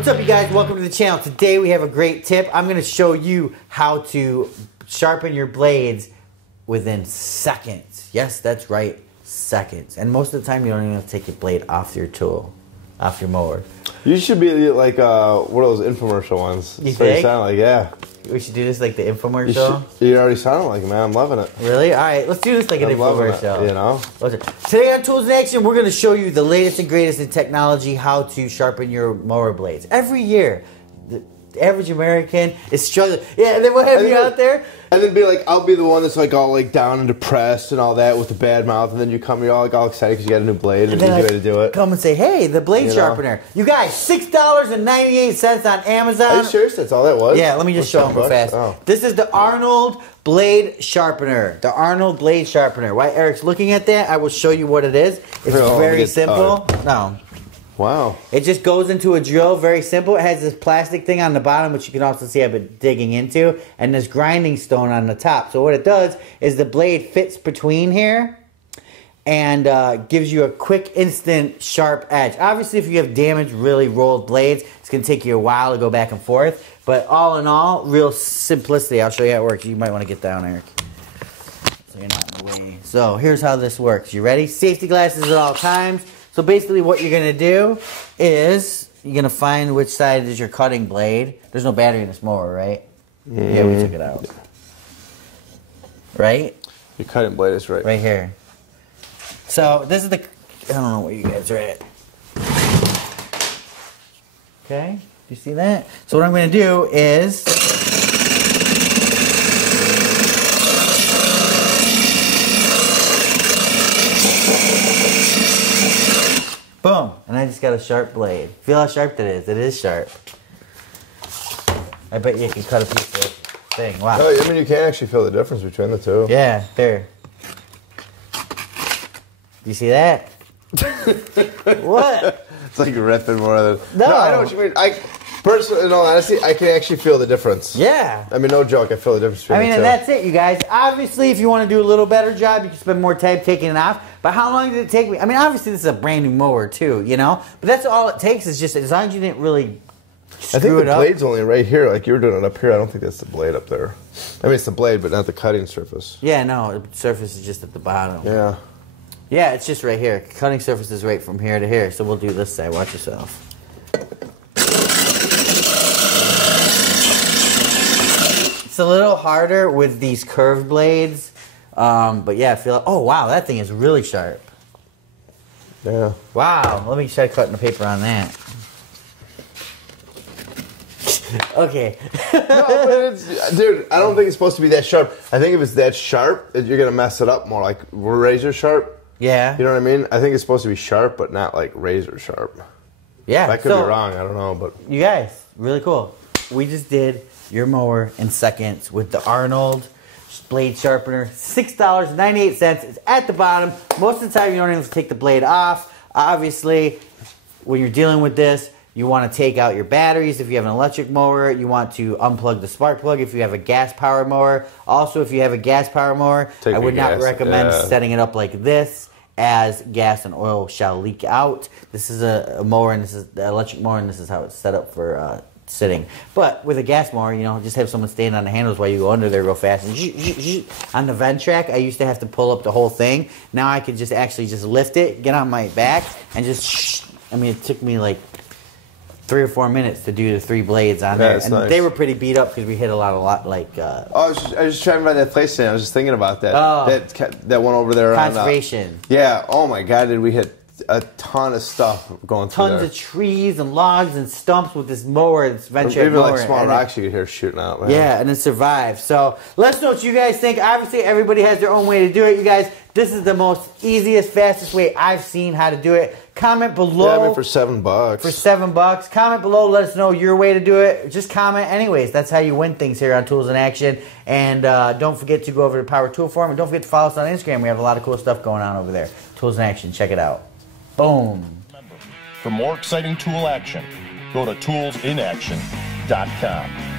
What's up, you guys? Welcome to the channel. Today we have a great tip. I'm going to show you how to sharpen your blades within seconds. Yes, that's right, seconds. And most of the time you don't even have to take your blade off your tool, off your mower. You should be like one of those infomercial ones. You think? You sound like, yeah. We should do this like the infomercial? You already sound like it, man. I'm loving it. Really? All right, let's do this like an infomercial. You know? Today on Tools in Action, we're going to show you the latest and greatest in technology, how to sharpen your mower blades. Every year, the average American is struggling. Yeah, and then we'll have you out there. And then be like, I'll be the one that's like all like down and depressed and all that with the bad mouth, and then you come, you're all excited because you got a new blade and an easy way to do it. Come and say, hey, the blade sharpener. You guys, $6.98 on Amazon. Are you serious? That's all that was? Yeah, let me just show them real fast. Oh. This is the Arnold blade sharpener. The Arnold blade sharpener. While Eric's looking at that, I will show you what it is. It's very simple. No. Wow. It just goes into a drill, very simple. It has this plastic thing on the bottom, which you can also see I've been digging into, and this grinding stone on the top. So what it does is the blade fits between here and gives you a quick, instant, sharp edge. Obviously, if you have damaged, really rolled blades, it's going to take you a while to go back and forth. But all in all, real simplicity. I'll show you how it works. You might want to get down, Eric, so you're not in the way. So here's how this works. You ready? Safety glasses at all times. So basically what you're going to do is you're going to find which side is your cutting blade. There's no battery in this mower, right? Yeah, we took it out. Right? Your cutting blade is right. Right here. So this is the... I don't know where you guys are at. Okay? Do you see that? So what I'm going to do is... Boom. And I just got a sharp blade. Feel how sharp that is. It is sharp. I bet you can cut a piece of thing. Wow. No, I mean, you can actually feel the difference between the two. Yeah, there. Do you see that? What? It's like ripping more than... No. I know what you mean. Personally, in all honesty, I can actually feel the difference. Yeah. I mean, no joke, I feel the difference between the two. And that's it, you guys. Obviously, if you want to do a little better job, you can spend more time taking it off. But how long did it take me? I mean, obviously, this is a brand new mower, too, you know? But that's all it takes is just, as long as you didn't really screw it up. I think the blade's only right here. Like, you were doing it up here. I don't think that's the blade up there. I mean, it's the blade, but not the cutting surface. Yeah, no, the surface is just at the bottom. Yeah. Yeah, it's just right here. Cutting surface is right from here to here. So we'll do this side. Watch yourself. It's a little harder with these curved blades. But yeah, I feel like, oh wow, that thing is really sharp. Yeah. Wow, let me try cutting the paper on that. Okay. No, but dude, I don't think it's supposed to be that sharp. I think if it's that sharp, you're going to mess it up more, like razor sharp. Yeah. You know what I mean? I think it's supposed to be sharp, but not like razor sharp. Yeah. That could be wrong, I don't know, but... You guys, really cool. We just did your mower in seconds with the Arnold blade sharpener. $6.98. It's at the bottom. Most of the time you don't even have to take the blade off. Obviously, when you're dealing with this, you want to take out your batteries. If you have an electric mower, you want to unplug the spark plug. If you have a gas power mower, also if you have a gas power mower, I would not recommend setting it up like this, as gas and oil shall leak out. This is a mower, and this is the electric mower, and this is how it's set up for sitting. But with a gas mower, you know, just have someone stand on the handles while you go under there real fast. And on the vent track, I used to have to pull up the whole thing. Now I could just actually just lift it, get on my back, and just, I mean, it took me like 3 or 4 minutes to do the 3 blades on there. And they were pretty beat up because we hit a lot like... I was just driving by that place today. I was just thinking about that. That one over there. Conservation. Yeah. Oh my God, did we hit a ton of stuff going through there. Tons of trees and logs and stumps with this mower, this venture even mower. Like small rocks you could hear shooting out, man. Yeah, and it survived. So let us know what you guys think. Obviously, everybody has their own way to do it. You guys, this is the most easiest, fastest way I've seen how to do it. Comment below. Yeah, I mean, for $7. For $7. Comment below. Let us know your way to do it. Just comment anyways. That's how you win things here on Tools in Action. And don't forget to go over to Power Tool Forum. And don't forget to follow us on Instagram. We have a lot of cool stuff going on over there. Tools in Action. Check it out. Boom. For more exciting tool action, go to toolsinaction.com.